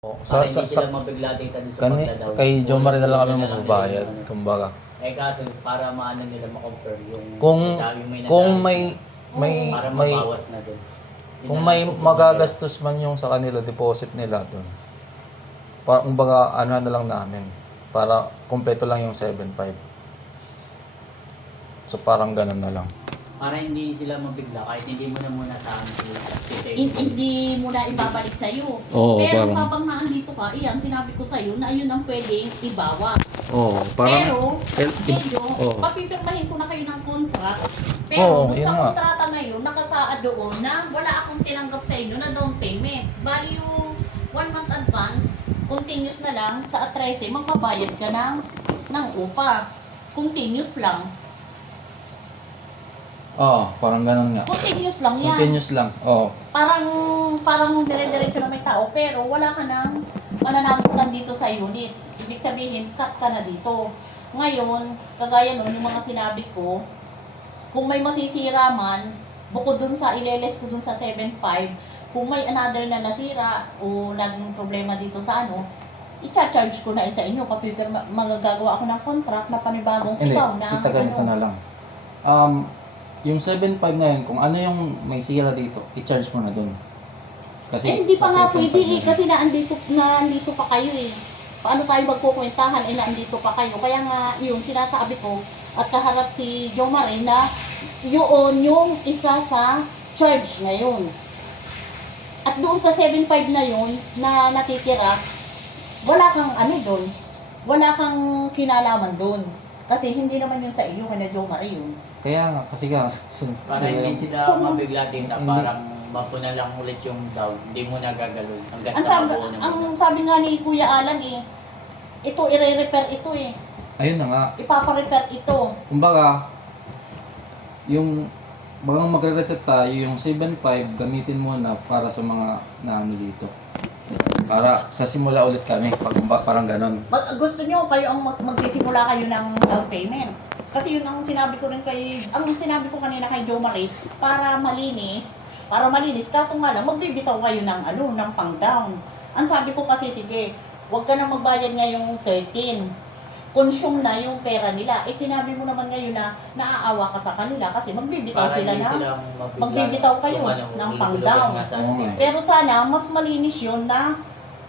Para hindi sila mabigla dito sa pagdadaw. Kay Jomar na lang kami Yun magbabayad, yung ano. kumbaga. Kaso para maano nila ma-compare yung Kung nadami para may mabawas na din. kung may magagastos man yung sa kanila deposit nila doon. Para kumbaga ano na lang namin para kumpleto lang yung 7.5. So parang ganun na lang. Para hindi sila mabigla kahit hindi mo na muna sa amin Hindi mo na ibabalik sa'yo. Oo, Pero parang- habang naandito ka, iyan, sinabi ko sa'yo na ayun ang pwedeng ibawas. Oo, Pero, medyo, Oo. papipirmahin ko na kayo ng contract. Oo, Pero, dun yun sa nga. kontrata na yun, nakasaad doon na wala akong tinanggap sa inyo na down payment. Bali yung 1 month advance, continuous na lang, sa 13, magbabayad ka ng upa. Continuous lang. Oo, parang ganun nga. Continuous lang yan. Continuous lang. Oo. Parang dire-diretso na may tao, pero wala ka nang mananagutan dito sa unit. Ibig sabihin, cut ka na dito. Ngayon, kagaya nun, yung mga sinabi ko, kung may masisira man, bukod dun sa ileles ko dun sa 7.5, kung may another na nasira o naging problema dito sa ano, i-charge ko na sa inyo. Magagawa ako ng contract na panibagong Hindi, ikaw na kita ganito na lang. Yung 7.5 na yun, kung ano yung may sira dito, i-charge mo na dun. Kasi hindi pa sa nga 7.5 pwede na yun. kasi naandito pa kayo eh. Paano tayo magkukwentahan naandito pa kayo? Kaya nga yun, sinasabi ko at kaharap si Jo Marie na yun yung isa sa charge ngayon. At doon sa 7.5 na yun na natitira, wala kang ano doon. Wala kang kinalaman doon. Kasi hindi naman yun sa iyo, kaya Jo Marie yun. Kaya nga, kasi nga, Para hindi sila Kung- mabigla dito, Hindi. parang mapuna lang ulit yung down. Hindi mo na gagalaw. Hanggang Ang sa sabi, mabuo naman. ang sabi nga ni Kuya Alan ito i-repair ito ayun na nga. Ipapa-repair ito. Kumbaga, yung bagang magre-reset tayo, yung 7.5 gamitin mo na para sa mga naano dito. Para sa simula ulit kami, parang ganon. Gusto nyo kayo ang magsisimula kayo ng down payment. Kasi yun ang sinabi ko kanina kay Jo Marie, para malinis, kaso nga lang, magbibitaw kayo ng pang-down. Ang sabi ko kasi, sige, huwag ka na magbayad ngayong 13. Consume na yung pera nila. Sinabi mo naman ngayon na naaawa ka sa kanila kasi magbibitaw Para sila hindi na, silang mabigla magbibitaw kayo kung ng lulubog pang-down. nga sa Oo nga atin. pero sana, mas malinis yun na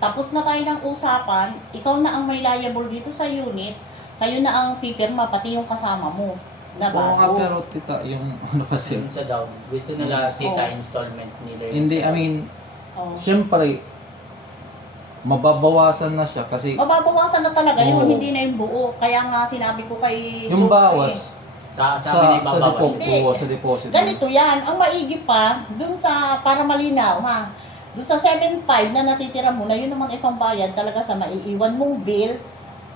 tapos na tayo ng usapan, ikaw na ang may liable dito sa unit, kayo na ang pipirma, pati yung kasama mo na Oo nga, bago. pero tita, yung ano kasi, Yung sa down, gusto nila kita Oo. installment nila. yun hindi, sa I mean, Oh. syempre, mababawasan na siya kasi Mababawasan na talaga yun, Oo. hindi na yung buo. Kaya nga sinabi ko kay yung Joe, bawas sa sa amin ay sa babawas. deposit, Hindi. oo, sa deposit. ganito yan, ang maigi pa, dun sa, para malinaw ha, dun sa 7.5 na natitira mo na, yun naman ipambayad talaga sa maiiwan mong bill,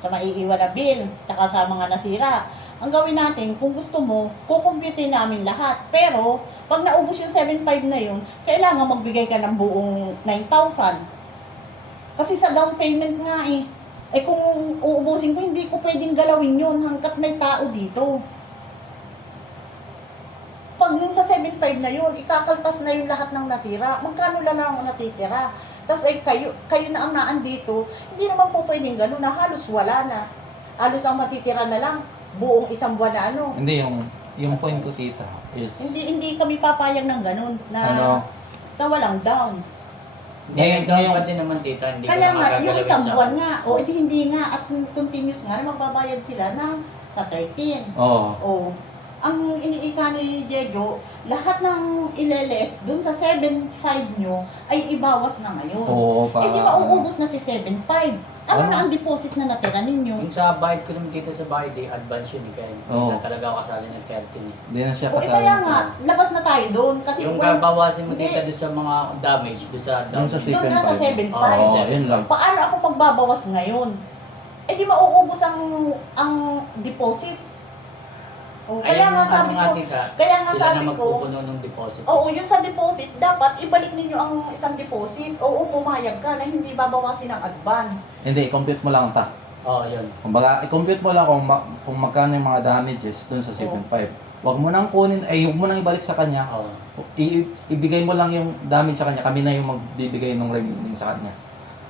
sa maiiwan na bill, tsaka sa mga nasira. Ang gawin natin, kung gusto mo, kukumputin namin lahat. Pero, pag naubos yung 7.5 na yun, kailangan magbigay ka ng buong 9,000. Kasi sa down payment nga kung uubusin ko, hindi ko pwedeng galawin yun hanggat may tao dito. Pag yung sa 7.5 na yun, ikakaltas na yung lahat ng nasira, magkano lang ang natitira? Tapos kayo na ang naandito, hindi naman po pwedeng gano'n na halos wala na. Halos ang matitira na lang, buong isang buwan na ano. Hindi, yung point ko tita is, Hindi kami papayag ng gano'n na, Ano? na walang down. Ngayon, Ngayon- pa din naman tita, hindi Kaya ko nga, yung nakagalawin isang sa... buwan nga, hindi nga, at continuous nga, magbabayad sila sa 13. oo, Ang iniika ni Jejo, lahat ng ileles dun sa 7.5 nyo ay ibawas na ngayon. oo, Di mauubos na si 7.5. Ano Oo. na ang deposit na natira ninyo? Yung sa bayad ko naman dito sa bahay, di advance yun kaya hindi Oo. na talaga ako kasali ng 13 eh. Hindi na siya O kasali. kaya nga, labas na tayo doon. Kasi Yung well, babawasin mo Hindi. dito doon sa mga damage, doon sa down. Yung sa doon nga sa 7.5. Oo. Oo, yun lang. Paano ako magbabawas ngayon? Di mauubos ang deposit. Kaya nga sabi ko, sila sabi na ko, magpupuno ng deposit. oo, yung sa deposit, dapat ibalik ninyo ang isang deposit. Oo, pumayag ka na hindi babawasin ang advance. Hindi, compute mo lang ta. Oo, yun. Kumbaga, i-compute mo lang kung magkano yung mga damages dun sa 7.5. Huwag mo nang kunin, huwag mo nang ibalik sa kanya. Oo. Ibigay mo lang yung damage sa kanya, kami na yung magbibigay ng remaining sa kanya.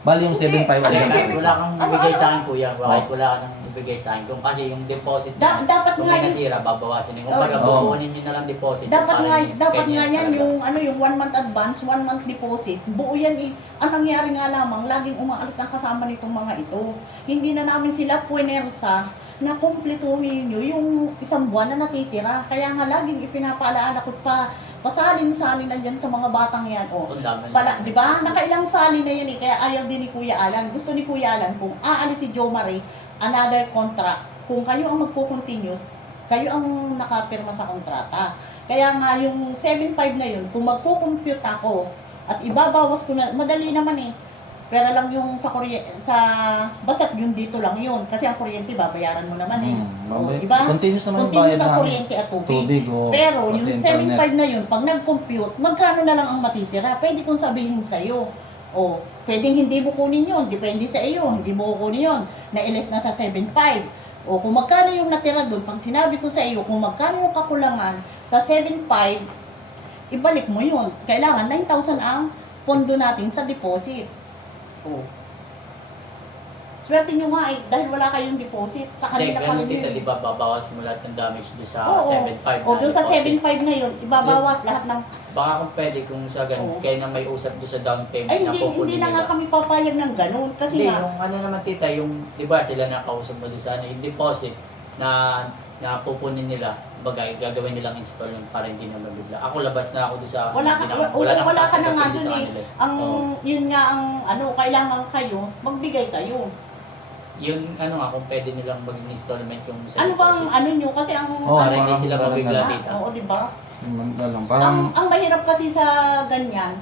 Bali yung Hindi. 7.5 Ano ulit. yung Kahit wala kang ibigay sa akin, kuya. Oh. Kahit wala ka nang ibigay sa akin. Kung kasi yung deposit Dapat kung nga may yun- nasira, babawasin. Kung baga, Oo. bukunin nyo na lang deposit. Dapat para nga, hindi dapat kanya nga yan, talaga. yung 1 month advance, 1 month deposit, buo yan eh. Ang nangyari nga lamang, laging umaalis ang kasama nitong mga ito. Hindi na namin sila puwersa na kumpletuhin nyo yung isang buwan na natitira. Kaya nga laging ipinapaalaala ko pasalin-salin na dyan sa mga batang yan. O, Ang dami. di ba? Nakailang sali na yan eh, kaya ayaw din ni Kuya Alan. Gusto ni Kuya Alan, kung aalis si Jo Marie, another contract. Kung kayo ang magpo-continuous, kayo ang nakapirma sa kontrata. Kaya nga yung 7.5 na yun, kung magpo-compute ako at ibabawas ko na, madali naman eh. Pero lang yung sa basta't yun dito lang yun. Kasi ang kuryente, babayaran mo naman eh. O, di ba? Continuous naman yung Continuous bayad sa namin. kuryente at tubig. Tubig o Pero pati yung internet. 7.5 na yun, pag nag-compute, magkano na lang ang matitira? Pwede kong sabihin sa'yo. O, pwedeng hindi mo kunin yun. Depende sa iyo. Hindi mo kunin yun. Na-ilis na sa 7.5. O, kung magkano yung natira doon, pag sinabi ko sa iyo, kung magkano yung kakulangan sa 7.5, ibalik mo yun. Kailangan 9,000 ang pondo natin sa deposit. O. Swerte nyo nga eh, dahil wala kayong deposit, sa Hindi, kanila pa ganun rin tita, yun eh. di ba, babawas mo lahat ng damage doon sa Oo. 7.5 O, doon sa deposit. 7.5 na yun, ibabawas lahat ng... Baka kung pwede, kung sa ganun, Oo. kayo na may usap doon sa down payment Ay, na hindi kukunin na nga nila. kami papayag ng ganun. Kasi Hindi, nga, yung ano naman tita, yung, di ba sila nakausap mo doon sa ano, yung deposit na pupunin nila, bagay, gagawin nilang installment para hindi na mabigla. Ako labas na ako doon sa... wala ka, hindi na- wala na ka na nga doon dun sa eh. kanila. Ang, Oo. yun nga ang, kailangan kayo, magbigay kayo. Yung ano nga, kung pwede nilang maging installment yung sa Ano bang, deposit. nyo, kasi ang, Oo, Para ano, hindi sila parang mabigla ganun. tita. oo, di ba? Lang, parang Ang mahirap kasi sa ganyan,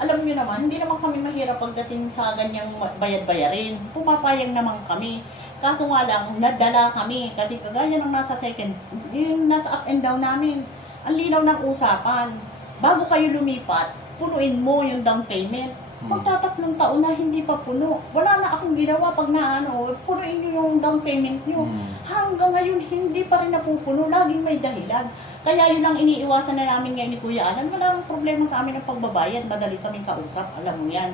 alam nyo naman, hindi naman kami mahirap pagdating sa ganyang bayad-bayarin. Pumapayag naman kami. Kaso nga lang, nadala kami. Kasi kagaya ng nasa second, yung nasa up and down namin, ang linaw ng usapan. Bago kayo lumipat, punuin mo yung down payment. Magtatatlong taon na hindi pa puno. Wala na akong ginawa pag punuin nyo yung down payment nyo. Hanggang ngayon, hindi pa rin napupuno. Laging may dahilan. Kaya yun ang iniiwasan na namin ngayon ni Kuya Alan. Walang problema sa amin ng pagbabayad. Madali kaming kausap. Alam mo yan.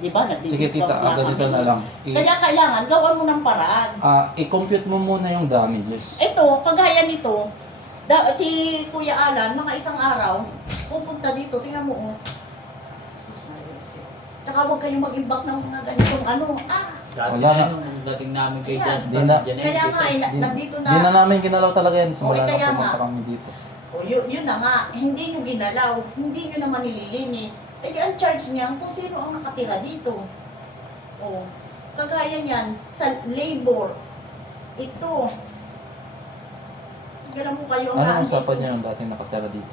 Di ba? sige tita, ganito na lang. Kaya kailangan, gawan mo ng paraan. I-compute mo muna yung damages. Ito, kagaya nito, si Kuya Alan, mga isang araw, pupunta dito, tingnan mo, oh. Sus, Maria, tsaka huwag kayong mag-imbak ng mga ganitong Dati Wala na na. yun, nung dating namin kay Ayan. Jasper, Di na. Janet, Kaya nga, dito. nandito na. Di na namin kinalaw talaga yan. Simula Okay, na kaya pumunta nga. kami dito. O, yun na nga, hindi nyo ginalaw, hindi nyo naman nililinis. Eh, di ang charge niya kung sino ang nakatira dito. O, kagaya niyan, sa labor, ito. Alam mo kayo ang Ano ang nandito. usapan niya yung dating nakatira dito?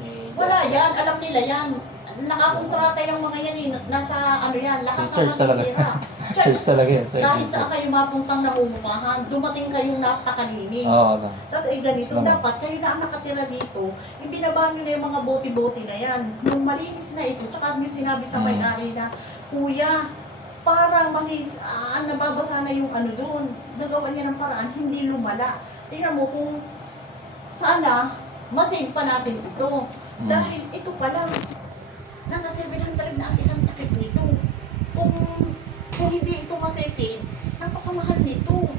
Ni Wala Jasper. yan, alam nila yan. Nakakontrata yung mga yan, nasa yan, lahat Sa church talaga. nasisira. Church talaga yan. Kahit saan kayo mapuntang namumumahan, dumating kayong napakalinis. Oo. Tapos ganito, Naman. dapat kayo na ang nakatira dito, ibinaba nyo na yung mga bote-bote na yan. Yung malinis na ito, tsaka yung sinabi sa may-ari na, Kuya, parang nababasa na yung doon. Nagawa niya ng paraan, hindi lumala. Tingnan mo kung sana masave pa natin ito. Dahil ito pa lang, nasa 700 na ang isang takip nito. Kung hindi ito masasave, napakamahal nito.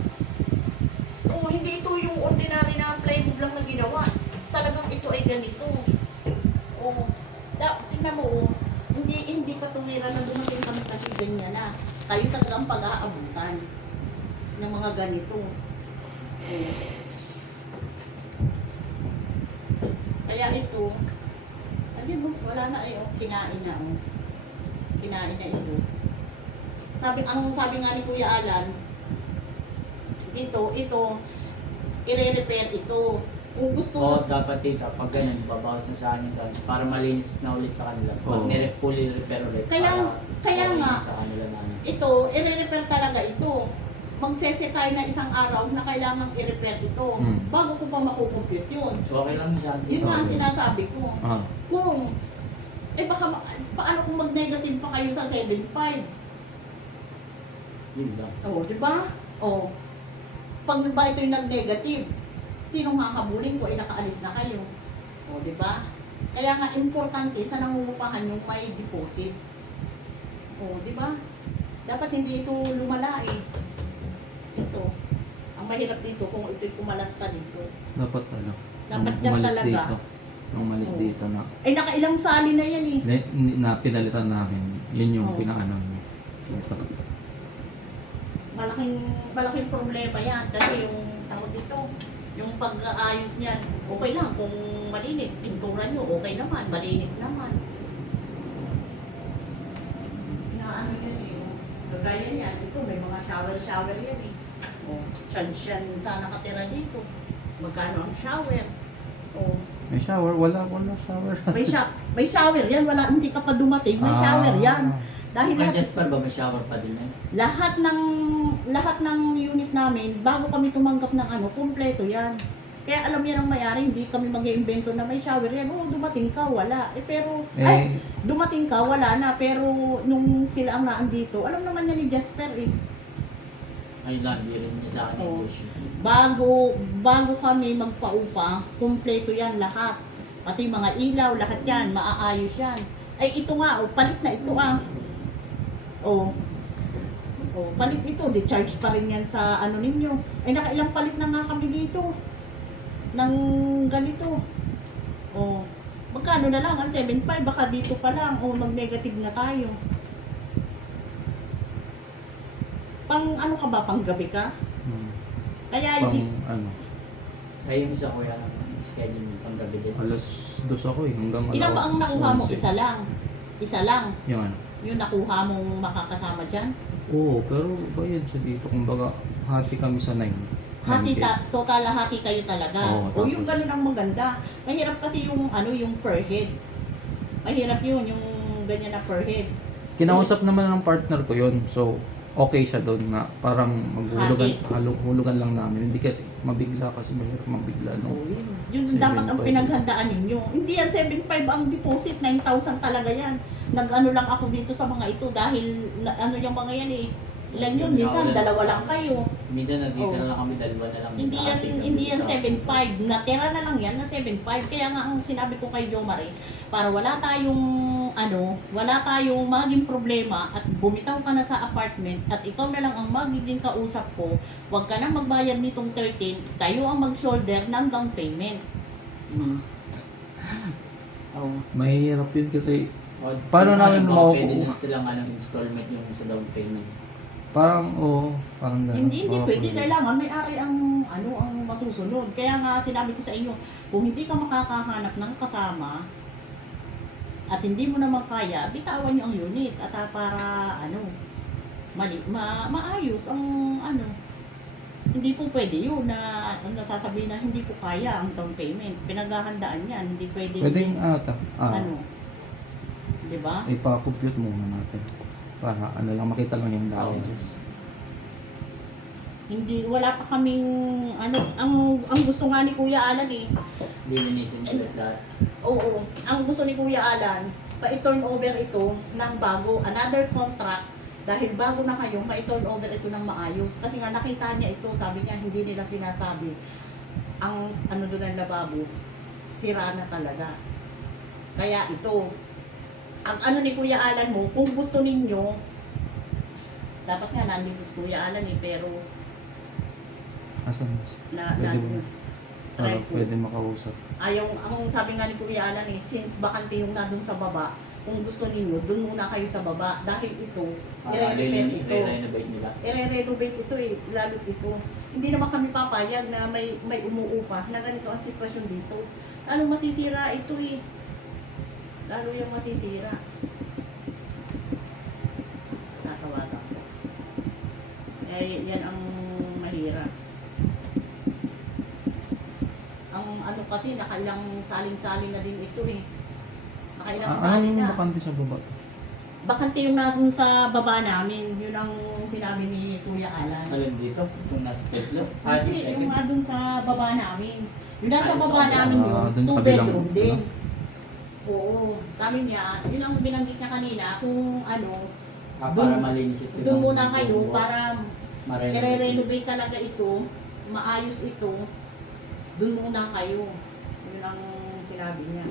O hindi ito yung ordinary na plywood lang na ginawa. Talagang ito ay ganito. O, tingnan mo, hindi katuwiran na dumating kami kasi ganyan na. Kayo talaga ang pag-aabutan ng mga ganito. O. Kaya ito, wala na kinain na Kinain na ito. Sabi nga ni Kuya Alan, ito, i-repair ito. Kung gusto Oo, dapat tita, pag ganun, babawas na sa akin yung damage para malinis na ulit sa kanila. Pag Oo. fully repair ulit. Kaya para nga, sa kanila na ano. ito, i-repair talaga ito. Magse-set tayo na isang araw na kailangang i-repair ito. Bago ko pa makukompute yun. Okay lang siya. Yun nga ang sinasabi ko. Ah. Kung, paano kung mag-negative pa kayo sa 7.5? Yun lang. Oo, di ba? Oo. Pag ba ito'y nag-negative, sinong hahabulin ko ay nakaalis na kayo. Oo, di ba? Kaya nga importante sa nangungupahan yung may deposit. Oh, di ba? Dapat hindi ito lumala eh. Ito. Ang mahirap dito kung ito'y pumalas pa dito. Dapat Dapat nung yan umalis talaga. dito. Nung umalis Oo. dito na, Ay, nakailang sali na yan eh. na pinalitan namin. Yun yung Oo. pinaano niya. Ito. Malaking problema yan. Kasi yung tawag dito, yung pag-aayos niyan, okay lang kung malinis. Pintura nyo, okay naman. Malinis naman. Inaano yan eh. Oh. Kagaya niyan, ito may mga shower yan eh. Oh, chance yan sa nakatira dito. Magkano ang shower? Oh, May shower? Wala shower. may shower yan, hindi ka pa dumating, may shower yan. Dahil Ang lahat, Jasper ba may shower pa din yan? lahat ng unit namin, bago kami tumanggap ng kumpleto yan. Kaya alam yan ang mayari, hindi kami mag-iimbento na may shower yan. Oo, dumating ka, wala. Dumating ka, wala na. Pero nung sila ang naandito, alam naman yan ni Jasper eh. Ay lang, di rin niya sa akin Oo. yung issue. Bago kami magpaupa, kumpleto yan lahat. Pati mga ilaw, lahat yan, maaayos yan. Ay ito nga, palit na ito Oh. Oh, palit ito, di-charge pa rin yan sa ninyo. Ay nakailang palit na nga kami dito. Ng ganito. Oh. Magkano na lang ang 7.5, baka dito pa lang. Oh, mag-negative na tayo. Pang ano ka ba, pang gabi ka? Kaya Ay yung isa ko yan, schedule pang gabi din. Alas 2 ako hanggang ilan ba ang nakuha mo? 11. Isa lang. Isa lang. Yung Yung nakuha mong makakasama dyan. Oo, pero bayad siya dito. Kumbaga, hati kami sa 9. Total hati kayo talaga. Oo, O yung tapos- ganun ang maganda. Mahirap kasi yung yung per head. Mahirap yun, yung ganyan na per head. Kinausap naman ng partner ko yun. So, okay siya doon na parang hulugan lang namin. Hindi kasi mabigla kasi mahirap mabigla. No? Yun dapat ang 7.5. pinaghandaan ninyo. Hindi yan 7.5 ang deposit, 9,000 talaga yan. Nag-ano lang ako dito sa mga ito dahil yung mga yan eh. Ilan yun? Minsan dalawa lang kayo. Minsan nandito Oo. na lang kami, dalawa na lang. Hindi yan 7.5. Natira na lang yan na 7.5. Kaya nga ang sinabi ko kay Jo Marie, para wala tayong maging problema at bumitaw ka na sa apartment at ikaw na lang ang magiging kausap ko, huwag ka na magbayad nitong 13, tayo ang mag-shoulder ng down payment. Oh. Mahirap yun kasi O, Paano namin mo? mau- Pwede na silang installment yung sa down payment. parang parang ganun. Hindi Oo, pwede. pwede. Kailangan may-ari ang masusunod. Kaya nga sinabi ko sa inyo, kung hindi ka makakahanap ng kasama at hindi mo naman kaya, bitawan nyo ang unit at para maayos ang Hindi po pwede yun na nasasabihin na hindi ko kaya ang down payment. Pinaghahandaan yan, hindi pwede. Pwedeng Di ba? ipa-compute muna natin. Para lang makita lang yung damages. Hindi, wala pa kaming ang gusto nga ni Kuya Alan eh. Lilinisin sila lahat. Oo, ang gusto ni Kuya Alan, pa-turn over ito ng bago, another contract, dahil bago na kayo, ma-turn over ito ng maayos. Kasi nga nakita niya ito, sabi niya, hindi nila sinasabi. Ang doon ng lababo, sira na talaga. Kaya ito, ang ni Kuya Alan mo, kung gusto ninyo, dapat nga nandito si Kuya Alan eh, pero Asan? try ko. Pwede makausap. Ang sabi nga ni Kuya Alan eh, since bakante yung nandun sa baba, kung gusto ninyo, dun muna kayo sa baba. Dahil ito, i-repair ito. I-renovate nila. I-renovate ito eh, lalo't ito. Hindi naman kami papayag na may umuupa na ganito ang sitwasyon dito. Lalo masisira ito eh. Lalo yung masisira. Tatawagan ko. Yan ang mahirap. Ang kasi nakailang saling-saling na din ito eh. Nakailang saling Anong na. bakante sa baba? Bakante yung nasa sa baba namin. Yun ang sinabi ni Kuya Alan. Alin dito? Itong nasa pedlo? Hindi, yung dun sa baba namin. Yung nasa Sa baba kabila. namin yun, Dun sa 2 kabilang, bedroom din. ano? Oo, sabi niya, yun ang binanggit niya kanina, kung Para Dun- malinis ito. doon muna kayo para Ma-renovate. i-renovate talaga ito, maayos ito, doon muna kayo. Yun ang sinabi niya.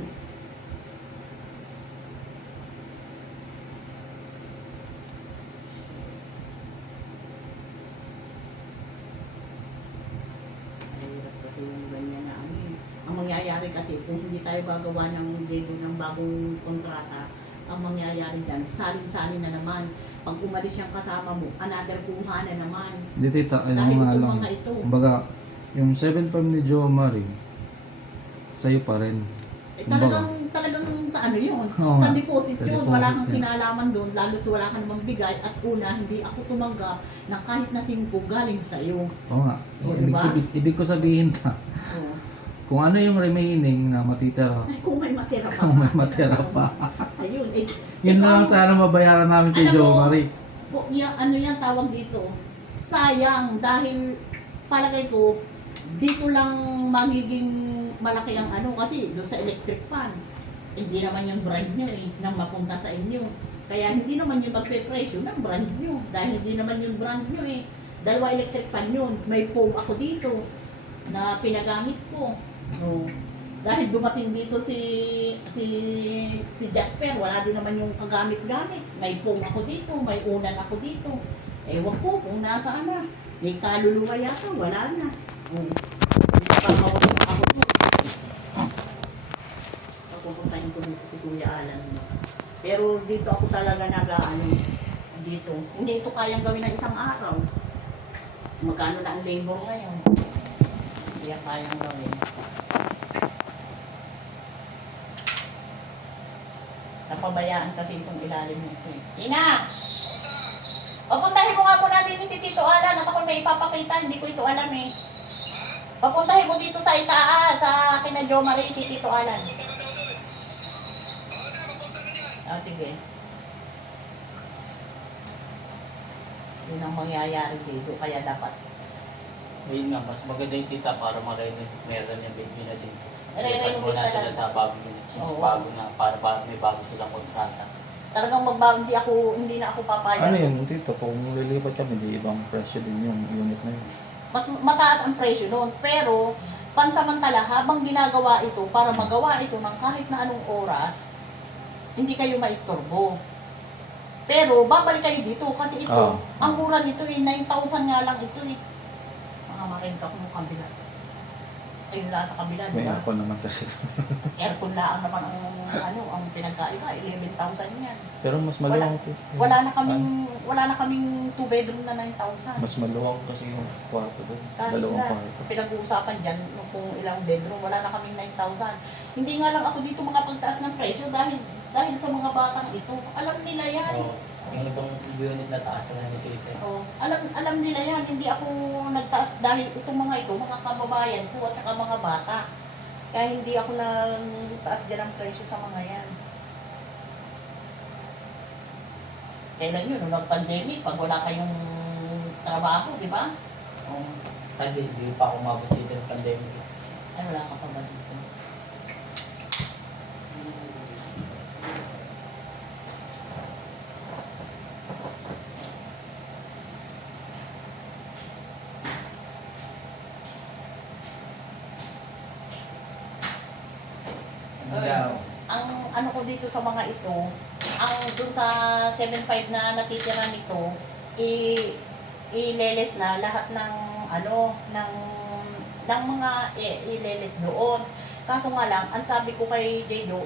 kasi kung hindi tayo gagawa ng debo ng bagong kontrata, ang mangyayari dyan, salin-salin na naman. Pag umalis yung kasama mo, another kuha na naman. Hindi tita, ayun Dahil nga itong lang. mga ito. Kumbaga, yung 7.5 ni Jo Marie, sa'yo pa rin. Eh, talagang sa ano yun, Oo sa nga. deposit Sa yun, deposit wala kang yun. kinalaman doon, lalo't wala ka namang bigay, at una, hindi ako tumanggap na kahit na 5 galing sa'yo. Oo nga. O, Ibig, diba? ibig ko sabihin ta, Oh. kung ano yung remaining na matitira, Ay, kung may matira pa. kung may matira pa. Ayun, eh, Yun ikaw- lang sana mabayaran namin kay Alam Jo mo, Marie. ano yan tawag dito? Sayang, dahil palagay ko, dito lang magiging malaki ang ano, kasi doon sa electric fan, hindi naman yung brand nyo nang mapunta sa inyo. Kaya hindi naman yung magpe-presyo ng brand nyo, dahil hindi naman yung brand nyo Dalawa electric fan yun, may foam ako dito na pinagamit ko. No. Dahil dumating dito si Jasper, wala din naman yung kagamit-gamit. May foam ako dito, may unan ako dito. Ewan ko kung nasaan na. May kaluluwa yata, wala na. Nakakawag ako po. Pupuntahin ko dito si Kuya Alan. Pero dito ako talaga dito. Hindi ito kayang gawin ng isang araw. Magkano na ang labor ngayon? Hindi yan kayang gawin. Napabayaan kasi itong ilalim nito Ina! Papuntahin mo nga muna din si Tito Alan at ako may ipapakita, hindi ko ito alam Papuntahin mo dito sa itaas, sa kina Jo Marie, si Tito Alan. Sige. Yun ang mangyayari dito, kaya dapat. Ayun nga, mas maganda yung tita para meron yung baby na din. Re-renovate Lipat muna sila talaga. sa bagong unit since Oo. bago na, para may bago silang kontrata. Talagang magbago, hindi na ako papayag. Ano yun, tito? Kung lilipat kami, di ibang presyo din yung unit na yun. Mas mataas ang presyo noon, pero pansamantala habang ginagawa ito para magawa ito ng kahit na anong oras, hindi kayo maistorbo. Pero babalik kayo dito kasi ito, ang mura nito 9,000 nga lang ito Mga marinig ako ng kabila. Ayun lang sa kabila, di May ba? aircon naman kasi. Aircon lang naman ang pinagkaiba, 11,000 yan. Pero mas maluwang po. Wala na kaming 2 bedroom na 9,000. Mas maluwang kasi yung kwarto doon. Kahit Dalawang na kwarto. pinag-uusapan dyan kung ilang bedroom, wala na kaming 9,000. Hindi nga lang ako dito makapagtaas ng presyo dahil sa mga batang ito. Alam nila yan. So, yung ibang unit na taas na ni tita. Oh, alam nila yan. Hindi ako nagtaas dahil itong mga ito, mga kababayan ko at saka mga bata. Kaya hindi ako nagtaas dyan ng presyo sa mga yan. Kailan yun? Nung nag-pandemic, pag wala kayong trabaho, di ba? Oh, Hindi pa ako umabot dito ng pandemic. ay wala ka pa ba dito? Ang ano ko dito sa mga ito, ang dun sa 7.5 na natitira nito, ileles na lahat ng mga ileles doon. Kaso nga lang, ang sabi ko kay Jejo,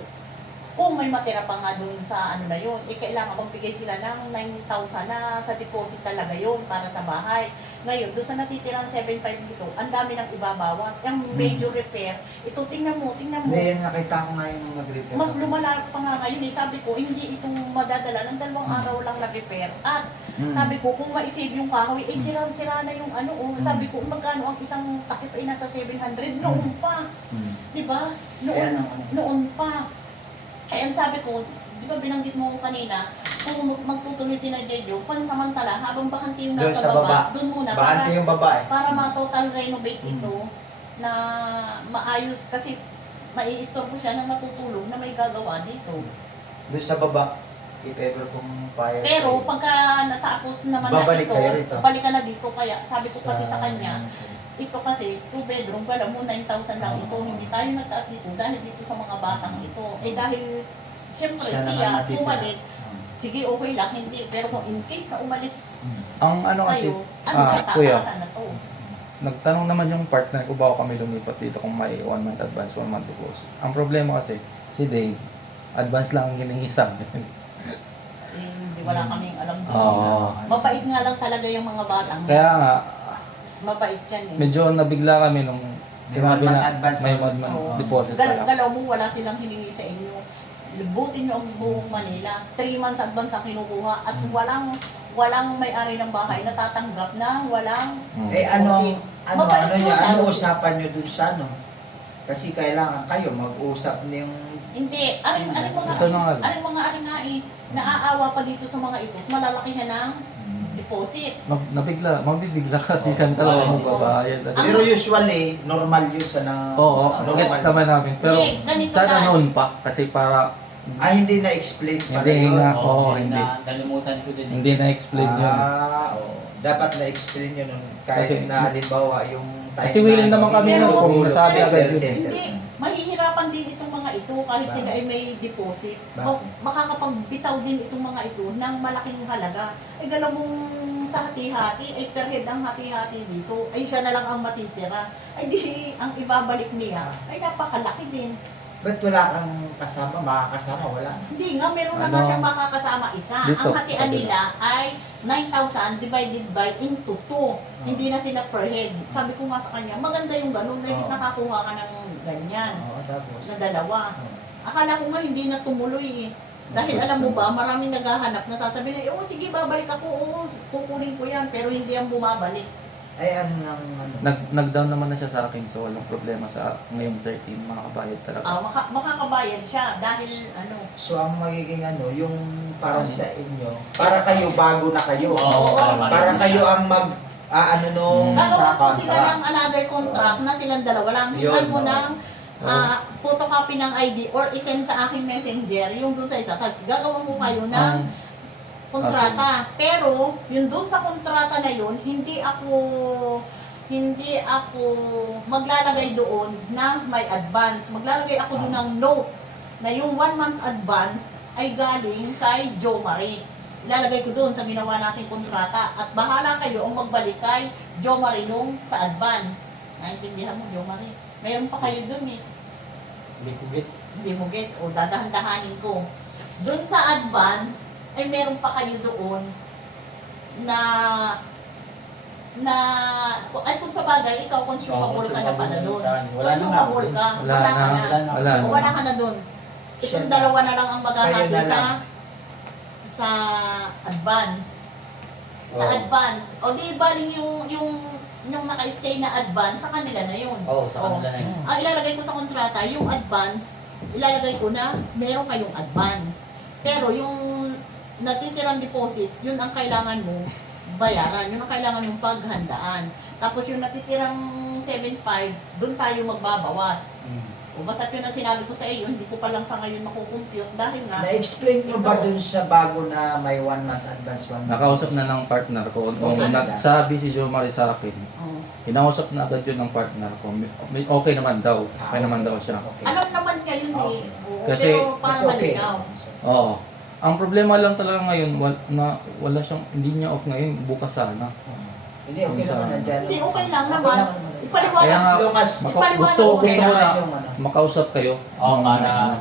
kung may matira pa nga doon sa ano na yun, kailangan magbigay sila ng 9,000 na sa deposit talaga yun para sa bahay. Ngayon, doon sa natitirang 7.5 dito, ang dami nang ibabawas. Yung major repair, ito tingnan mo. Hindi, nakita ko nga yung nag-repair. Mas lumala pa nga ngayon sabi ko, hindi itong madadala ng 2 araw lang na-repair. At sabi ko, kung ma-save yung kahoy, sira na yung ano. Sabi ko, magkano ang isang takip ay nasa 700? Noon pa. Diba? Noon pa. Kaya ang sabi ko, di ba binanggit mo kanina, kung magtutuloy si na Jejo, pansamantala, habang bakante yung Doon nasa sa baba, baba. doon muna, Bakante yung babae. para ma-total renovate ito, na maayos, kasi mai-store ko siya na matutulog na may gagawa dito. Doon sa baba. If ever kung fire. Pero pagka natapos naman Babalik na kayo ito, rito. balikan na dito, kaya sabi ko kasi sa kanya, ito kasi, 2 bedroom, wala mo 9,000 lang ito, hindi tayo nagtaas dito dahil dito sa mga batang ito. Dahil, siyempre Siya naman siya, natitira. pumalit, sige okay lang, hindi. Pero kung in case na umalis Ang ano kasi, kayo, ano kuya, tatakasan na to? nagtanong naman yung partner ko bago kami lumipat dito kung may 1 month advance, 1 month deposit. Ang problema kasi, si Dave, advance lang ang hiningi sa amin. Hindi wala kaming alam doon. Oo. Mabait nga lang talaga yung mga batang. Kaya nga, Mabait yan eh. medyo nabigla kami nung sinabi May 1 na month advance may na. 1 month Oo. deposit pala. Galaw mo, wala silang hiningi sa inyo. Libutin nyo ang buong Manila. 3 months advance ang kinukuha at walang may-ari ng bahay na tatanggap ng walang Mm. deposit. Mabait yun, ano ano, usapan nyo dun sa ano? Kasi kailangan kayo mag-usap ng Hindi. Aring mga Ito na nga. ari nga eh. Naaawa pa dito sa mga ito. Malalakihan ng deposit. Mabibigla kasi kan talaga magbabayad. Pero usually, normal yun sa Oo, normal. gets naman namin. Pero Hindi, ganito sana tayo. noon pa kasi para Hindi na-explain pa Hindi yun. nga. Oo, Oo, hindi. Nalimutan ko din. hindi na-explain yun. Oo. Dapat na-explain yun nun. Kahit Kasi- na halimbawa yung time Kasi willing naman kami nun kung nasabi agad yun. Hindi. Mahihirapan din itong mga ito kahit sila ay may deposit. Bakit? Makakapagbitaw din itong mga ito ng malaking halaga. Ay galaw mong sa hati-hati, ay per head ang hati-hati dito. Ay siya na lang ang matitira. Ay di ang ibabalik niya ay napakalaki din. Ba't wala kang kasama? Makakasama? Wala. Hindi nga, meron na Ano? nga siyang makakasama isa. Dito, Ang hatian sa kabila. nila ay 9,000 divided by into 2. Hindi na sila per head. Sabi ko nga sa kanya, maganda yung ganun. Legit Oo. nakakuha ka ng ganyan. Oo, tapos. Na dalawa. Oo. Akala ko nga hindi na tumuloy eh. Dahil alam mo ba, maraming naghahanap na sasabihin na, sige, babalik ako, kukunin ko yan. Pero hindi ang bumabalik. Ay, ano. Nag-down naman na siya sa akin so walang problema sa ngayong 13 makakabayad talaga. Makakabayad siya dahil ano. So, ang magiging yung para sa inyo, para kayo, bago na kayo. Oo, Para kayo ang nung Gagawa ko sa sila ng another contract na silang dalawa lang. Yun, Hingan mo oo. ng photocopy ng ID or isend sa aking messenger yung doon sa isa. Tapos gagawa mo kayo ng kontrata. Pero yung doon sa kontrata na yun, hindi ako maglalagay doon na may advance. Maglalagay ako doon ng note na yung 1 month advance ay galing kay Jo Marie. Ilalagay ko doon sa ginawa nating kontrata at bahala kayo ang magbalik kay Jo Marie nung sa advance. Naintindihan mo, Jo Marie? Mayroon pa kayo doon eh. Hindi ko gets. Hindi mo gets? O dadahan-dahanin ko. Doon sa advance, ay meron pa kayo doon na ay kung sa bagay, ikaw consumable ka na pala doon. Consumable ka. Wala na. O, wala ka na doon. Itong dalawa na lang ang maghahati Kayo na lang. sa advance. Sa Oo. advance. O di baling yung naka-stay na advance, sa kanila na yun. Oo, sa kanila na yun. Ang ilalagay ko sa kontrata, yung advance, ilalagay ko na meron kayong advance. Pero yung natitirang deposit, yun ang kailangan mo bayaran. Yun ang kailangan mong paghandaan. Tapos yung natitirang 7.5, doon tayo magbabawas. O basta yun ang sinabi ko sa iyo, hindi ko pa lang sa ngayon makukompute dahil nga, Na-explain nyo ba dun sa bago na may 1 month advance, 1 month? Nakausap na ng partner ko. Nung Okay. nagsabi si Jo Marie sa akin, oh, kinausap na agad yun ng partner ko. Okay naman daw. Okay naman daw siya. Okay. alam naman niya yun eh. Oo, Kasi- pero para Mas okay. malinaw. Oo. Ang problema lang talaga ngayon, wala siyang, hindi niya off ngayon, bukas sana. Hindi, okay naman na dyan. Hindi, okay lang naman. Ipaliwanag Kaya nga, As long as gusto ko na yung makausap kayo. Oo,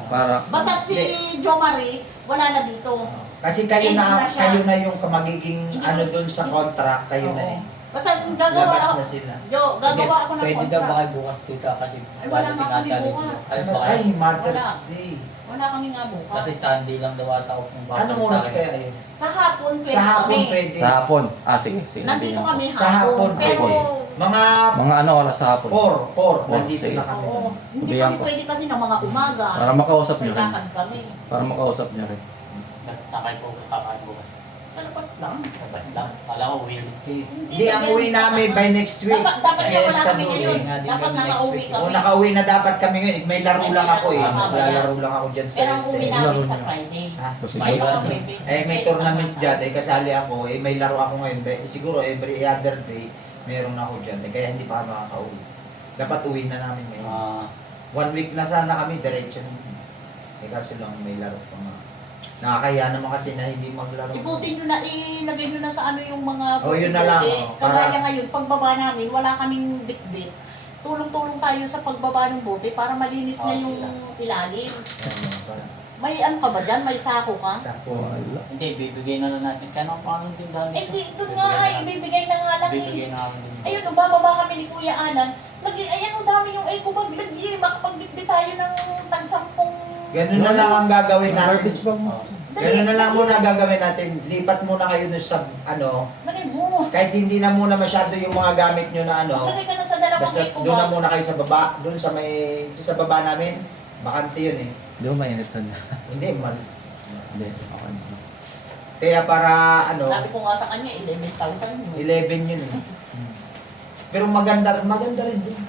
para Basta si Jo Marie, wala na dito. Kasi kayo Hindi na na siya. kayo na yung magiging Hindi. dun sa contract, kayo na eh. Basta gagawa Labas ako, na sila. gagawa ako ng Pwede daw ba contract. kayo bukas tita kasi Ay, wala balikin nga kami ata rin. bukas. Alas ba Ay, kayo? Mother's Wala. Day. Wala kami nga bukas. Kasi Sunday lang daw ata ako kung bakit Anong oras kaya yun? Sa hapon, pwede Sa hapon kami. pwede. sa hapon. Sige, sige. Nandito sabihin kami ko. Sa hapon, Pero, Mga Mga ano oras sa hapon. 4, nandito sige. na kami. oo, hindi Sabihan kami ko. pwede kasi ng mga umaga. Para makausap May niyo rin. lakad kami. Para makausap niyo rin. sakay po kakain bukas. Sa labas lang. Labas lang. Kala ko weird kayo. Hindi, ang uwi namin by next week. Dapat nga wala Fiesta kami doon ngayon. eh. Nga din Dapat kami next nakauwi week. kami. O, nakauwi na dapat kami ngayon. May laro lang ako eh. Sa mamaya. Maglalaro lang ako dyan sa Pero ang uwi Este. namin sa Friday. Ha? Kasi May Baka ano, May tournament dyan. Kasali ako. May laro ako ngayon. Siguro every other day, meron ako dyan. Kaya hindi pa kami makakauwi. Dapat uwi na namin ngayon. 1 week na sana kami, diretso na. Kaso lang may laro pa nga. Nakakahiya naman kasi na hindi maglaro. Ibutin nyo na, ilagay nyo na sa ano yung mga Oh, yun na lang, bote-bote. oh, Kagaya para- ngayon, pagbaba namin, wala kaming bitbit. Tulong-tulong tayo sa pagbaba ng bote para malinis na Oh, yung sila. ilalim. Parang, May ano ka ba dyan? May sako ka? sako. Wala. Hindi, bibigay na lang natin. Kaya paano din dami? Eh, doon nga ay, ibibigay na nga lang Bibigay eh. na kami din. Ayun, nung bababa kami ni Kuya Anan, ayan, ang dami yung eco bag. Lagi, makapagbitbit tayo ng tag-sampung... Ganun na lang ang gagawin natin. Garbage bag mo. Ganun na lang muna gagawin natin. Lipat muna kayo dun sa ano, Lagay mo. kahit hindi na muna masyado yung mga gamit nyo na ano, Lagay ka na sa dalawang basta eco doon na bag. muna kayo sa baba, doon sa baba namin, bakante yun eh. Di ba mainit na niya? Hindi man. Hindi, okay na. Kaya para ano, Sabi ko nga sa kanya, 11,000 yun. 11 yun eh. Pero maganda rin din.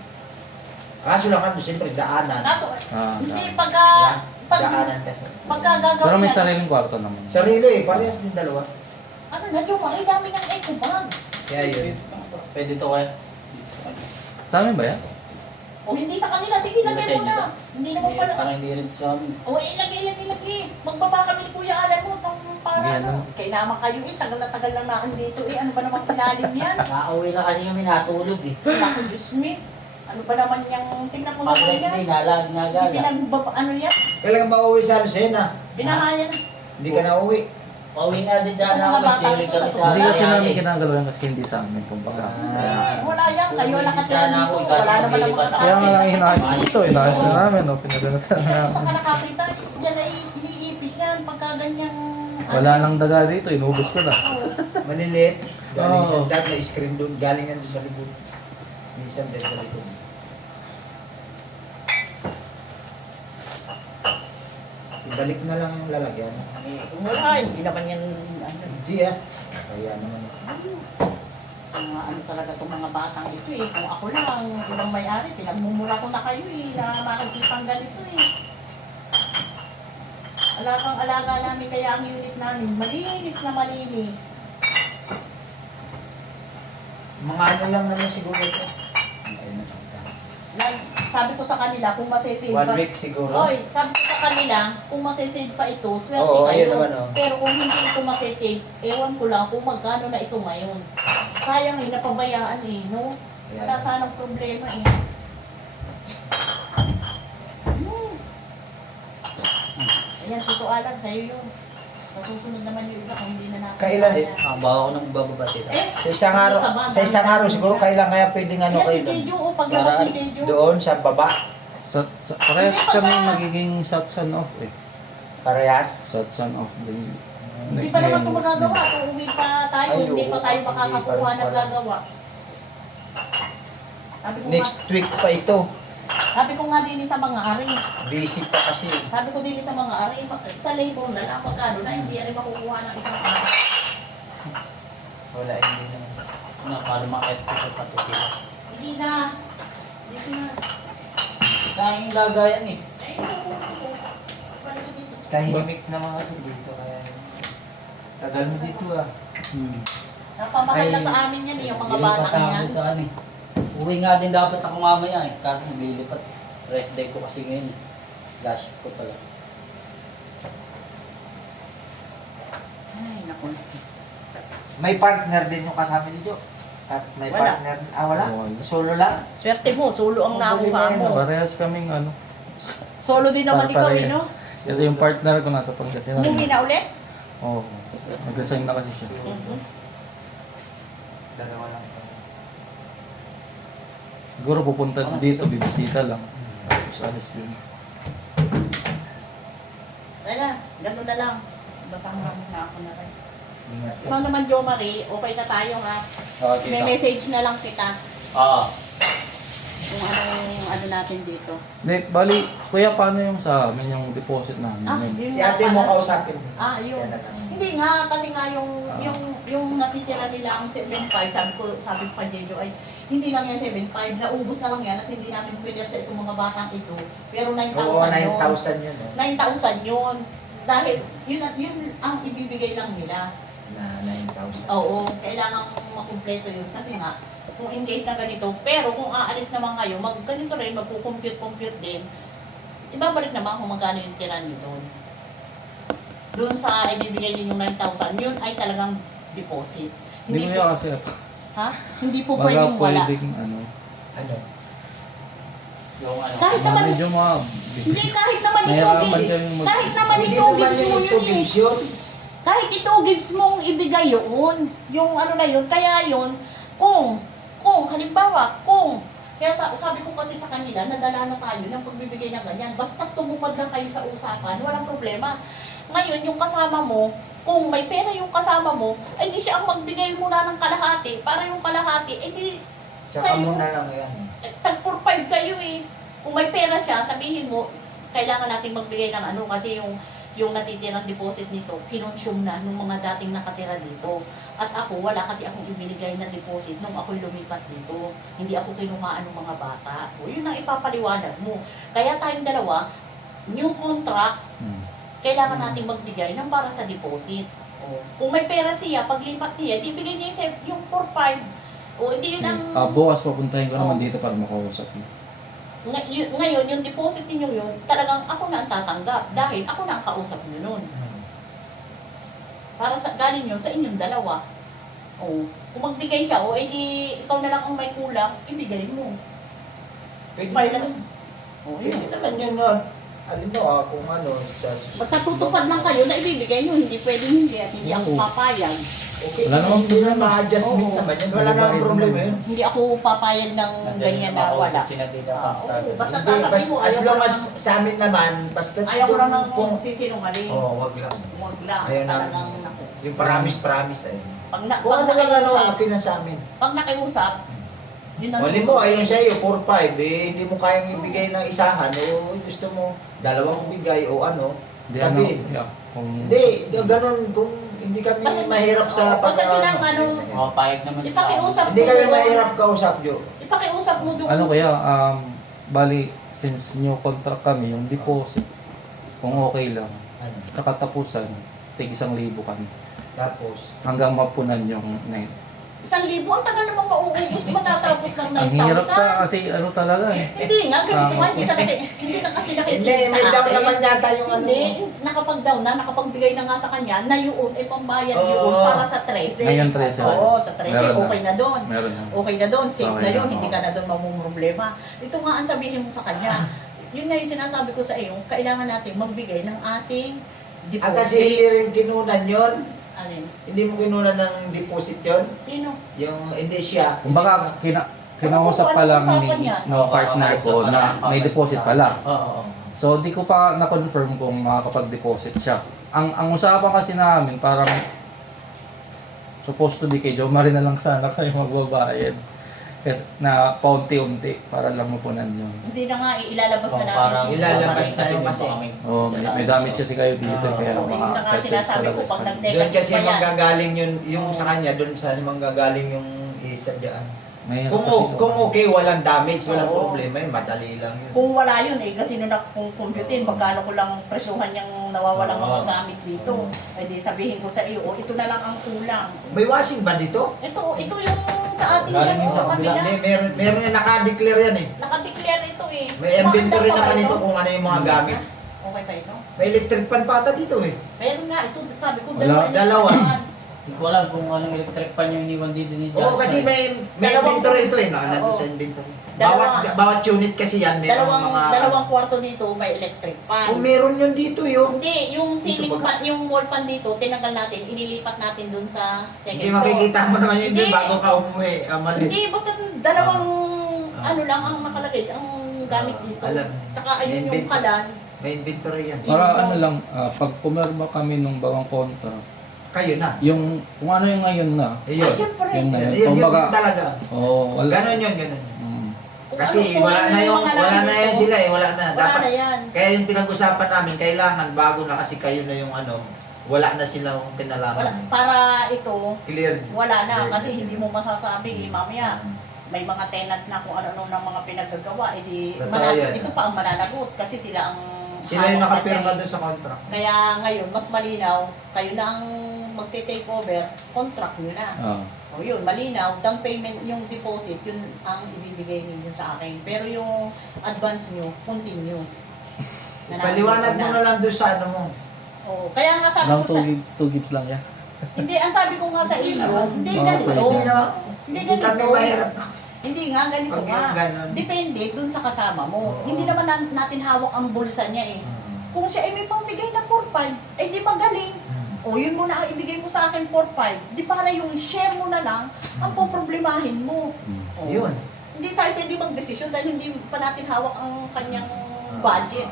Kaso lang ano, siyempre daanan. Kaso, Ah, hindi, dami. Daanan kasi. pagka gagawin Pero may na- sariling kwarto naman. Sarili eh, parehas din dalawa. Ano na, Jomar, dami ng eco bag. Kaya yun. Pwede to kaya? Sa amin ba yan? O hindi sa kanila, sige, Hindi ba lagay sa mo inyo na. ba? Hindi naman pala sa... Parang hindi rin sa amin. O ilagay. Magbaba kami ni Kuya Alan mo, itong para Hindi, ano. Kailangan kayo tagal na tagal lang naan dito Ano ba naman ilalim yan? Nakauwi lang kasi kami natulog eh. Naku, Diyos me. Ano ba naman yung... Tingnan mo naman Pag-rest yan. day, nalag, Hindi nagala. pinagbaba... Ano yan? Kailangan ba uwi sa Lucena? Binahayan. Hindi ka na uwi. Pauwi nga din Itong sana mga ako, bata sharing ito kami sa sa Hindi kasi Wala. namin kinagalawan kasi hindi sa amin. Kumbaga. Hindi, wala yan. Kayo Uuwi nakatira sana dito. ako, Wala kasi naman ang maglilipat mga ako. Kaya nga lang inaayos Nakakita ito. Inaayos na namin. No? Pinagalitan na Saan namin. ka nakakita? Yan ay iniipis yan pagka ganyang... Wala nang daga dito. Inubos ko na. Oo. Maliliit. Galing Oo. sa dad na screen doon. Galing yan doon sa likod. Minsan din sa likod. Ibalik na lang yung lalagyan. Wala, hindi naman yan... Ano, Hindi ah. Kaya naman. mga ano talaga itong mga batang ito eh. Kung ako lang, ibang may-ari, pinagmumura ko na kayo eh, na makikipang ganito eh. Alagang-alaga namin kaya ang unit namin, malinis na malinis. Mga ano lang naman siguro ito. Sabi ko sa kanila, kung masisave 1 pa... week siguro. Oy, sabi ko sa kanila, kung masisave pa ito, swerte Oo, kayo. ayun naman, oh. Pero kung hindi ito masisave, ewan ko lang kung magkano na ito ngayon. Sayang eh, napabayaan eh, no? Wala sanang problema eh. Ayan, Tito Alan, sa'yo yun. Sa susunod naman yung iba kung hindi na natin. Kailan? kaya. Bawa ko nang bababa tita. Eh, Sa isang araw siguro kailan kaya pwedeng ano kaya kayo si doon? Jeju, paglabas ni Jeju. Doon sa baba. Parehas kami magiging south sun off eh. Parehas. South sun off din. Hindi pa naman ito magagawa. Kung uwi pa tayo, Ay, hindi oo, pa tayo hindi makakakuha pa ng pala. gagawa. Next week pa ito. Sabi ko nga din sa mga ari. Busy pa kasi. Sabi ko din sa mga ari, sa labor na lang, magkano na, hindi rin makukuha ng isang araw. Wala, hindi naman. Para makit ko sa patutin. Hindi na. Dito na. Sayang yung lagayan eh. Ay, ito. Balik ko dito. Tahimik naman kasi dito. Kaya tagal mo dito ah. Napamahal na Ay, sa amin yan, eh, yung mga Lilipat batang ako yan. saan eh. Uwi nga din dapat ako mamaya eh. Kaso naglilipat. Rest day ko kasi ngayon eh. Last shift ko pala. Ay, naku. May partner din yung kasama ni Jo. At may Wala. partner. Ah, wala? Wala. Solo lang? Swerte mo, solo ang nakuha mo. Parehas kaming ano. Solo din naman ikaw, eh, no? Kasi yung partner ko nasa Pangasinan. Umuwi na ulit? Oo. Nag-resign na kasi siya. Dalawa lang. Siguro pupunta dito, bibisita lang. Tapos alis yun. Tara, gano'n na lang. Basama na ako na rin. Ingat. Ikaw naman, Jo Marie, okay na tayo ha. Oo, May message na lang kita Oo. kung anong ano natin dito. Nick, bali, kuya, paano yung sa amin yung deposit namin? Yun Si nga ate mo pala. kausapin. Yun. Yan na lang. Hindi nga, kasi nga yung natitira nila ang 7.5, sabi ko pa Jejo ay, hindi lang yan 7.5, naubos na lang yan at hindi namin pinersa itong mga batang ito. Pero 9,000 Oo, yun. 9,000 yun. Oh. 9,000 yun. Dahil yun ang ibibigay lang nila. Na 9,000. Oo, kailangan makumpleto yun. Kasi nga, kung in case na ganito, pero kung aalis naman kayo, ganito rin, magkukompute din, ibabalik naman kung magkano yung tira nyo doon. Doon sa ibibigay ninyong 9,000, yun ay talagang deposit. Hindi Hindi ko po, kasi, ha? Hindi po baga pwedeng wala. pwedeng ano, Ano? Yung ano. Kahit naman, medyo mga, hindi, kahit naman ito, nahirapan kami kahit naman Hindi ito, naman gives mo yung yun eh. tubig yun. Kahit ito, gives mong ibigay yun. Yung ano na yun, kaya yun, kung, halimbawa, kaya sabi ko kasi sa kanila, nadala na tayo ng pagbibigay ng ganyan. Basta tumupad lang kayo sa usapan, walang problema. Ngayon, yung kasama mo, kung may pera yung kasama mo, ay di siya ang magbigay muna ng kalahati, para yung kalahati, ay di Tsaka sa'yo, muna lang yan. tag-4-5 kayo eh. Kung may pera siya, sabihin mo, kailangan nating magbigay ng ano, kasi yung natitirang deposit nito, kinonsume na nung mga dating nakatira dito. At ako, wala kasi akong ibinigay na deposit nung ako'y lumipat dito. Hindi ako kinuhaan ng mga bata. O, yun ang ipapaliwanag mo. Kaya tayong dalawa, new contract, kailangan nating magbigay ng para sa deposit. O, kung may pera siya, paglipat niya, ibigay niya yung 4-5. O, hindi yun ang... bukas papuntahin ko naman Oo. dito para makausap niyo. Ngayon, yung deposit ninyo yun, talagang ako na ang tatanggap dahil ako na ang kausap nyo nun. Para sa galing yun sa inyong dalawa. O, kung magbigay siya, o edi ikaw na lang ang may kulang, ibigay mo. Pwede File naman. lang. O, Pwede yun. naman yun, alin mo kung ano, sa susunod. Basta tutupad lang kayo na ibibigay nyo, hindi pwedeng hindi at hindi ako Oo. papayag. Okay, Wala namang hindi problema. na ma-adjustment Oo. naman yun. Wala namang problema yun. Hindi ako papayag ng ganyan na wala. Basta Hindi, sasabihin mo, as ayaw ko long lang, as sa amin naman, basta ayaw ko lang ng kung sisinungaling. wag lang. Huwag lang, Ayaw talagang namin. naku. Yung promise eh. Pag Kung ano lang nakiusap, okay na sa amin. pag nakiusap, yun ang Wali mo, ayun sa'yo, 4-5, hindi mo kayang ibigay ng isahan, o gusto mo dalawang bigay o ano, sabihin. Kung Hindi, ganun, kung hindi kami Basta- mahirap sa basta yun ang ano, Oo, payag naman. ipakiusap Hindi mo kami doon. mahirap kausap, Jo. Ipakiusap mo doon. ano kaya, bali, since new contract kami, yung deposit, kung okay lang, Ano? sa katapusan, tig 1,000 kami. Tapos, Hanggang mapunan yung 9. 1,000, ang tagal namang mauubos, matatapos ng 9,000. Ang hirap ka kasi ano talaga eh. Hindi nga, ganito nga, hindi ka kasi hindi, nakikinig sa may down akin. naman yata yung ano. Hindi, nakapag-down na, nakapagbigay na nga sa kanya, na yun ay pambayad Oo. yun para sa 13. Ngayon 13. Oo, sa 13, Meron na. okay na doon. Meron na. Okay na doon, safe Okay na na, yun, hindi oo. ka na doon mamumroblema. Ito nga ang sabihin mo sa kanya. Yun nga yung sinasabi ko sa iyo, kailangan natin magbigay ng ating Kasi hindi deposit. rin kinunan yun. Alin? Hindi mo kinunan ng deposit yun. Sino? Yung hindi siya. Kumbaga, kinausap pa lang Usapan ni yan. no partner ko na may deposit pala. Oo. So, di ko pa na-confirm kung makakapag-deposit siya. Ang usapan kasi namin, parang supposed to be kay Jo Marie na lang sana kayo magbabayad. Kasi na paunti-unti para lang mapunan yun. Hindi na nga, ilalabas na natin Parang si ilalabas Marie. na yun kasi. Oh, may damage kasi kayo dito kaya Oo, yun na nga sinasabi ko, pag Doon nag-negative kasi pa yan. manggagaling yun, yung sa kanya, doon sa manggagaling yung isa dyan. Mahirap Kung, kasi kung okay, walang damage, walang Oo. problema yun, madali lang yun. Kung wala yun eh, kasi nung kung-computin, magkano ko lang presyuhan yung nawawalang Oo. mga gamit dito. Eh di sabihin ko sa iyo, oh, ito na lang ang kulang. May washing ba dito? Ito yung sa ating Galing dyan, yung sa sa kabila. kabila. Meron yung naka-declare yan eh. Nakadeclare ito eh. May inventory Maandar pa ba naman ito? ito kung ano yung mga gamit. Okay ba ito? May electric pan pa ata dito eh. Meron nga, ito sabi ko, Wala. Dalawa. Hindi ko alam kung anong electric pan yung iniwan dito ni Oo, Jasper. kasi may Dalawang- inventory ito eh. Oo. Nandun sa inventory. Dalawa. Bawat unit kasi yan, meron Dalawang kwarto dito, may electric pan. Kung meron yun dito yun. Hindi, yung ceiling Dito ba? fan, yung wall fan dito, tinanggal natin, inilipat natin dun sa second Hindi floor. makikita mo naman yun Hindi. dun bago ka umuwi. Malit. Hindi, basta dalawang Ah. ano lang ang nakalagay, ang gamit dito. Alam. Tsaka ayun yung Inventory. kalan. May inventory yan. para ano lang, pag pumirma kami nung bawang contract, Kayo na. yung kung ano yung ngayon na, Ayun. Ay, siyempre. Yung ngayon. Yun Kumbaga, talaga. wala. Ganon yun, ganon. Mm. Kung Kasi kung wala na yung yung mga wala na nandito, yan sila eh, wala na. Wala Dapat na yan. kaya yung pinag-usapan namin kailangan bago na kasi kayo na yung ano, wala na silang Wala, kinalaman. para ito, Clear. wala na. Clear. Kasi hindi mo masasabi, eh, mamaya, may mga tenant na kung ano-ano ng mga pinaggagawa, edi Totoo yan. ito pa ang mananagot kasi sila ang Sila yung hawak nakapirma na doon sa contract. Kaya ngayon, mas malinaw, kayo na ang magte-take over, contract nyo na. Ah. O yun, malinaw, down payment, yung deposit, yun ang ibibigay ninyo sa akin. Pero yung advance nyo, continuous. Paliwanag mo na lang doon sa ano mo. Oh, kaya nga sabi Lang ko sa 2 gigs lang yan. hindi ang sabi ko nga sa iyo, hindi Ah, ganito. pwede. Hindi naman. Hindi Hindi kami ganito. mahirap. Hindi nga ganito Pag nga. ganun. Depende dun sa kasama mo. Oo. Hindi naman natin hawak ang bulsa niya eh. Kung siya ay may pambigay na 4-5, ay di magaling. O yun mo na ang ibigay mo sa akin 4-5. Di para yung share mo na lang ang poproblemahin mo. O, Yun. Hindi tayo pwede magdesisyon dahil hindi pa natin hawak ang kanyang budget.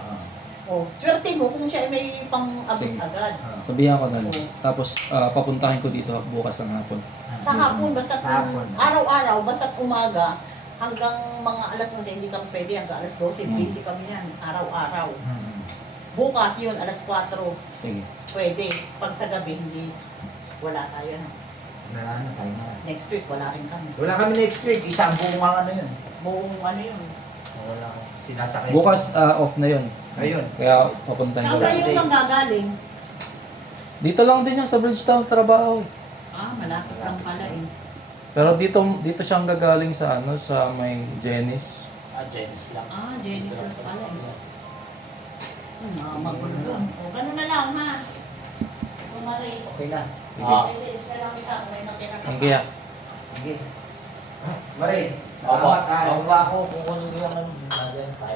O, swerte mo kung siya ay may pang-abot Sige. agad. Sabihan ko na lang. Oo. Tapos papuntahin ko dito bukas ng hapon. Sa hapon, basta Hapon. araw-araw, basta umaga, hanggang mga alas 11, hindi kami pwede, hanggang alas 12, busy kami yan, araw-araw. Bukas yun, alas 4, Sige. pwede. Pag sa gabi, hindi, wala tayo. Wala na tayo na. Next week, wala rin kami. Wala kami next week. Isang buong ano yun. Buong ano yun. Wala ko. Sinasakay. Bukas off na yun. Ayun. Kaya papuntahin ko. Saan yung manggagaling? Dito lang din yung sa Bridgetown trabaho. Ah, malapit lang pala eh. Pero dito siyang gagaling sa sa may Jenny's. Janice lang. Ah, Jenny's lang pala eh. Magulo doon. O, ganun na lang ha. Kumari. Okay na. Message na lang kita kung may matira ka Ang pa. kaya. Sige. Marin. Baba. Salamat tayo. Baba ako. Kukunin ko yung ano.